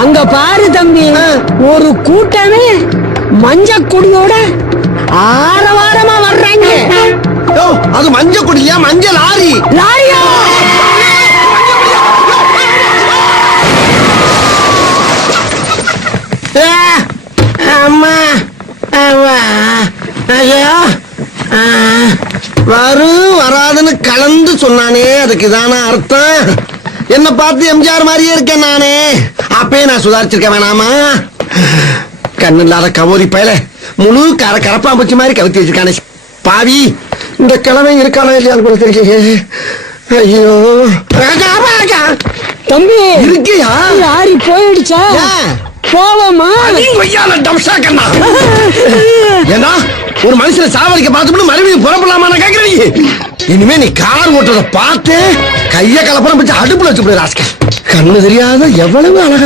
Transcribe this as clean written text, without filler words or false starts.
அங்க பாரு தம்பி, ஒரு கூட்டமே மஞ்ச கொடியோட ஆரவாரமா வர்றாங்க. அது மஞ்ச கொடியா? மஞ்ச லாரி. லாரியா? அம்மா ஐயா, வரும் வராதுன்னு கலந்து சொன்னானே, அதுக்கு தானே அர்த்தம். என்ன பார்த்து எம்ஜிஆர் மாதிரியே இருக்கேன் நானே. அப்பயே நான் சுதாரிச்சிருக்க வேணாமா? கண்ணு இல்லாத கவோரி பயல முழு கரப்பாம்பூச்சி மாதிரி கவுத்தி வச்சிருக்கானே பாவி. இந்த கிழமை இருக்கானோ இல்லையான்னு கூட தெரியலையே. ஐயோ தம்பி இருக்கியா? லாரி போயிடுச்சா? போவோமா? ஏன்னா ஒரு மனுஷனை சாவடிக்க பார்த்து மறுபடியும் புறப்படலாமா கேக்குறீங்க? இனிமே நீ கார் ஓட்டுறத பார்த்து கைய கலப்படம் வச்சு அடுப்புல வச்சு ராஸ்கல். கண்ணு தெரியாத எவ்வளவு அழகா